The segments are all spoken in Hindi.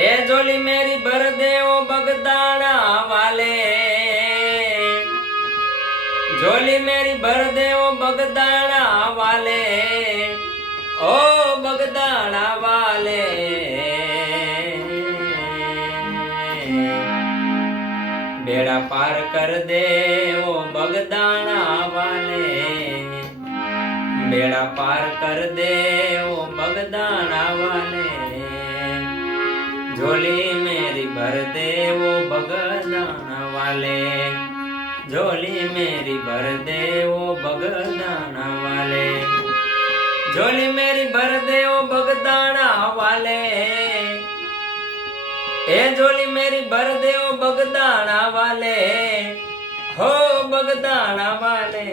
ए झोली मेरी भर दे ओ बगदाना वाले, झोली मेरी भर दे ओ बगदाना वाले, ओ बगदाना वाले। बेड़ा पार कर दे ओ बगदाना वाले, बेड़ा पार कर दे ओ बगदाना वाले। झोली मेरी भर दे ओ बगदाना वाले, झोली मेरी भर दे ओ बगदाना वाले, झोली मेरी भर दे ओ बगदाना वाले। ए झोली मेरी भर दे ओ बगदाना वाले, हो बगदाना वाले।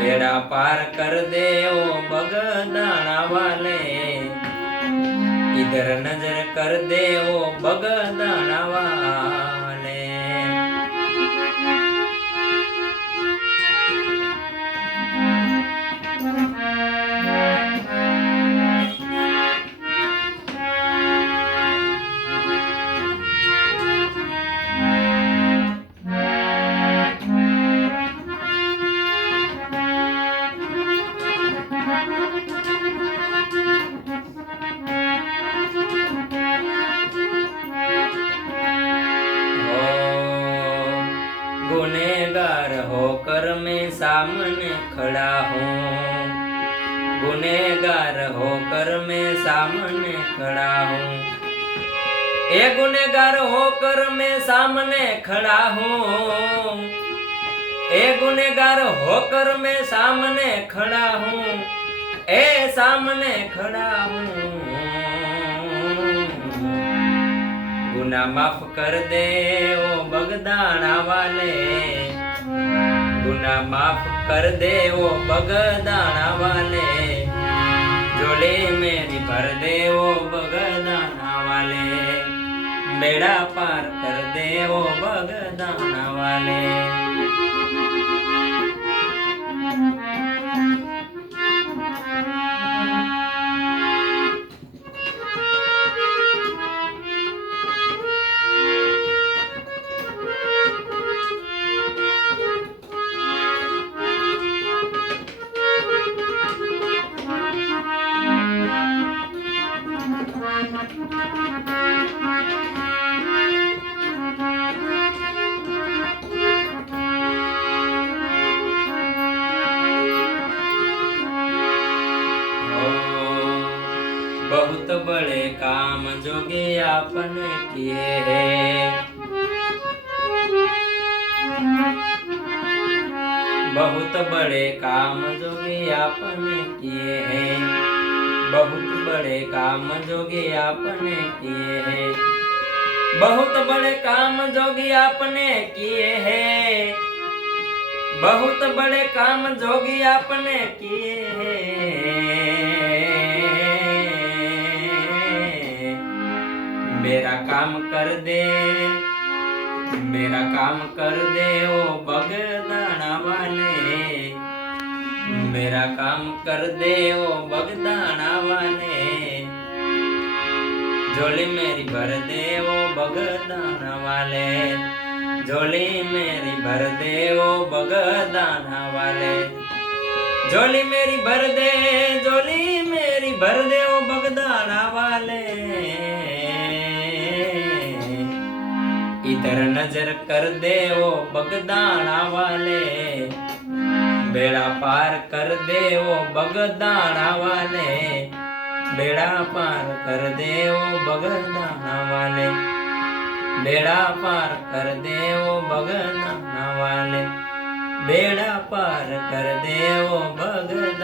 बेड़ा पार कर दे ओ बगदाना वाले, इधर नजर कर दे ओ बगदाना वाले। गुनेगार होकर मैं सामने खड़ा हूँ, गुनेगार होकर मैं सामने खड़ा हूँ। ए गुनेगार होकर मैं सामने खड़ा हूँ, ए गुनेगार होकर मैं सामने खड़ा हूँ, ए सामने खड़ा हूँ। गुनाह माफ कर दे ओ बगदाना वाले, गुनाह माफ कर दे ओ बगदाना वाले। झोली मेरी भर दे ओ बगदाना वाले, बेड़ा पार कर दे ओ बगदाना वाले। बहुत बड़े काम जोगे आपने किए हैं, बहुत बड़े काम जोगे आपने किए हैं, बहुत बड़े काम जोगे आपने किए हैं, बहुत बड़े काम जोगी आपने किए हैं, बहुत बड़े काम जोगी आपने किए हैं। मेरा काम कर दे, मेरा काम कर दे ओ बगदाना वाले, मेरा काम कर दे ओ बगदाना वाले। झोली मेरी भर दे ओ बगदाना वाले, झोली मेरी भर दे ओ बगदाना वाले। झोली मेरी भर दे, झोली मेरी भर दे ओ बगदाना वाले। इधर नजर कर दे ओ बगदाना वाले, बेड़ा पार कर दे ओ बगदाना वाले, बेड़ा पार कर दे ओ बगदाना वाले, बेड़ा पार कर दे ओ बगदाना वाले, बेड़ा पार कर दे ओ बगदाना।